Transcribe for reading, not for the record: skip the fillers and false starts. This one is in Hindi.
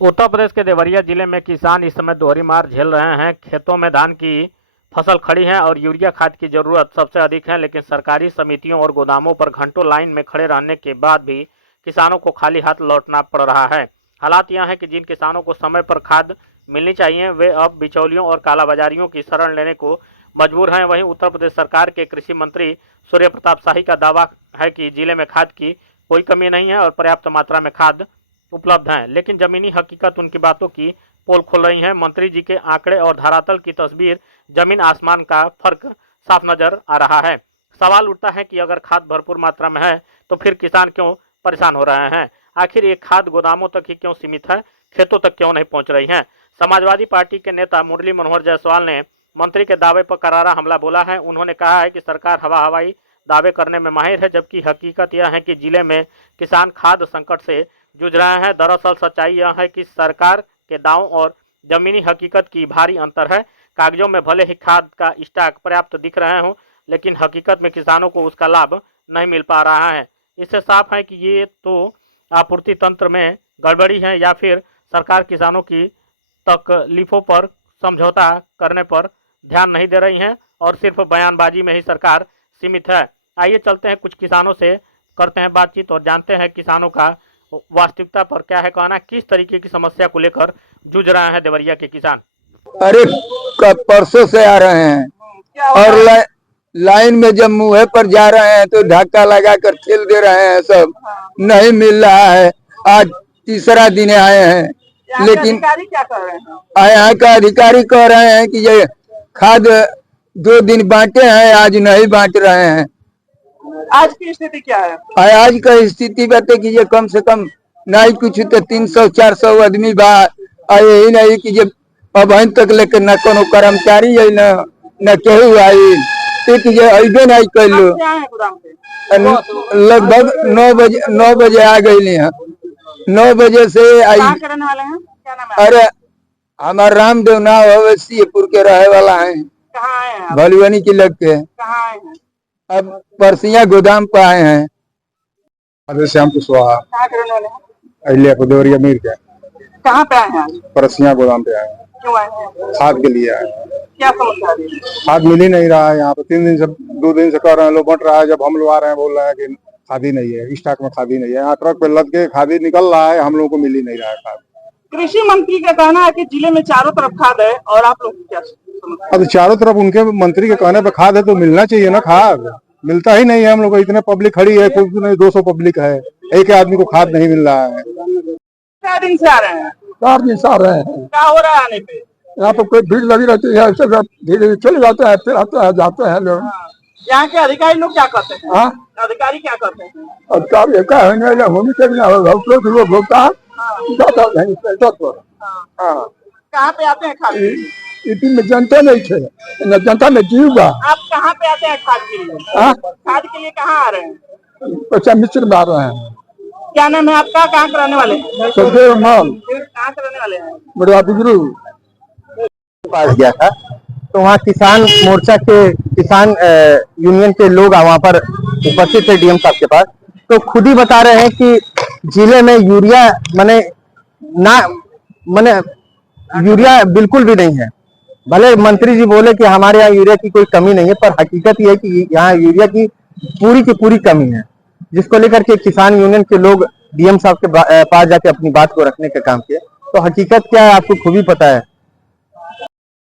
उत्तर प्रदेश के देवरिया जिले में किसान इस समय दोहरी मार झेल रहे हैं। खेतों में धान की फसल खड़ी है और यूरिया खाद की जरूरत सबसे अधिक है, लेकिन सरकारी समितियों और गोदामों पर घंटों लाइन में खड़े रहने के बाद भी किसानों को खाली हाथ लौटना पड़ रहा है। हालात यह है कि जिन किसानों को समय पर खाद मिलनी चाहिए वे अब बिचौलियों और कालाबाजारियों की शरण लेने को मजबूर हैं। वहीं उत्तर प्रदेश सरकार के कृषि मंत्री सूर्य प्रताप शाही का दावा है कि जिले में खाद की कोई कमी नहीं है और पर्याप्त मात्रा में खाद उपलब्ध हैं, लेकिन जमीनी हकीकत उनकी बातों की पोल खोल रही है। मंत्री जी के आंकड़े और धरातल की तस्वीर, जमीन आसमान का फर्क साफ नजर आ रहा है। सवाल उठता है कि अगर खाद भरपूर मात्रा में है तो फिर किसान क्यों परेशान हो रहे हैं? आखिर ये खाद गोदामों तक ही क्यों सीमित है, खेतों तक क्यों नहीं पहुंच रही है? समाजवादी पार्टी के नेता मुरली मनोहर जायसवाल ने मंत्री के दावे पर करारा हमला बोला है। उन्होंने कहा है कि सरकार हवाई दावे करने में माहिर है, जबकि हकीकत यह है कि जिले में किसान खाद्य संकट से जूझ रहे हैं। दरअसल सच्चाई यह है कि सरकार के दावों और जमीनी हकीकत की भारी अंतर है। कागजों में भले ही खाद का स्टॉक पर्याप्त दिख रहे हों, लेकिन हकीकत में किसानों को उसका लाभ नहीं मिल पा रहा है। इससे साफ है कि ये तो आपूर्ति तंत्र में गड़बड़ी है या फिर सरकार किसानों की तकलीफों पर समझौता करने पर ध्यान नहीं दे रही है और सिर्फ बयानबाजी में ही सरकार सीमित है। आइए चलते हैं, कुछ किसानों से करते हैं बातचीत और जानते हैं किसानों का वास्तविकता पर क्या है कहना, किस तरीके की समस्या को लेकर जूझ रहे हैं देवरिया के किसान। अरे परसों से आ रहे हैं और लाइन में जब मुँह पर जा रहे हैं तो धक्का लगा कर ठेल दे रहे हैं, सब नहीं मिल रहा है। आज तीसरा दिन आए हैं, लेकिन क्या कर रहे हैं? यहाँ का अधिकारी कह रहे हैं कि ये खाद 2 दिन बांटे हैं, आज नहीं बांट रहे हैं। आज की स्थिति क्या है? आज का स्थिति बता कि ये कम से कम नहीं कुछ तो 300-400 आदमी बा, यही नहीं कि ये अब तक लेकर न कोनो कर्मचारी है न केहू आई, ये अबे नहीं कर लो। लगभग 9 बजे आ गई है, 9 बजे से आई। करने वाले हैं? क्या नाम है? अरे हमारा रामदेव नाव है, सीपुर के रहे वाला है। कहाँ आए हैं? भलुआनी की लग के। कहाँ आए हैं? अब परसिया गोदाम पे आए हैं। अरे श्याम कुशवाहा। कहाँ करने वाले हैं? अहिल्या देवरिया मीर के। कहाँ पे आए हैं? परसिया गोदाम पे आए हैं। क्यों आए हैं? खाद के लिए आए। क्या समस्या है? खाद मिल ही नहीं रहा है यहाँ पे। 2 दिन से कह रहे हैं लोग, बंट रहा है। जब हम लोग आ रहे हैं बोल रहे हैं कि खादी नहीं है, स्टॉक में खादी नहीं है। यहाँ ट्रक पे लद के खादी निकल रहा है, हम लोगों को मिल ही नहीं रहा है खाद। कृषि मंत्री का कहना है कि जिले में चारों तरफ खाद है और आप लोग क्या समझते हैं? अब चारों तरफ उनके मंत्री के कहने पे खाद है तो मिलना चाहिए ना। खाद मिलता ही नहीं है हम लोग को। इतने पब्लिक खड़ी है, कुछ नहीं 200 पब्लिक है, एक आदमी को खाद नहीं मिल रहा है। 4 दिन से आ रहे हैं? 4 दिन से आ रहे हैं। क्या हो रहा है आने पे? यहाँ पर कोई भीड़ लगी रहती है, धीरे धीरे चले जाते हैं, फिर आते हैं जाते हैं लोग। यहाँ के अधिकारी लोग क्या करते हैं? हाँ, अधिकारी क्या करते हैं? अधिकारी क्या है, होनी चाहिए लोग होता है। कहाँ पे आते हैं खाद? में जनता नहीं थे, जनता में जीव बा। आप कहाँ पे आते हैं खाद के लिए? खाद के लिए कहाँ आ रहे हैं? अच्छा मिश्र में आ रहे हैं। क्या नाम है आपका? कहाँ कराने वाले हैं? सुखदेव नाम। कहाँ कराने वाले हैं? बड़ा बिगरू पास गया था तो वहाँ किसान मोर्चा के किसान यूनियन के लोग वहाँ पर उपस्थित थे डीएम साहब के पास। तो खुद ही बता रहे हैं कि जिले में यूरिया यूरिया बिल्कुल भी नहीं है। भले मंत्री जी बोले कि हमारे यहाँ यूरिया की कोई कमी नहीं है, पर हकीकत यह है कि यहाँ यूरिया की पूरी कमी है, जिसको लेकर के किसान यूनियन के लोग डीएम साहब के पास जाके अपनी बात को रखने का काम किया। तो हकीकत क्या है आपको खूब ही पता है।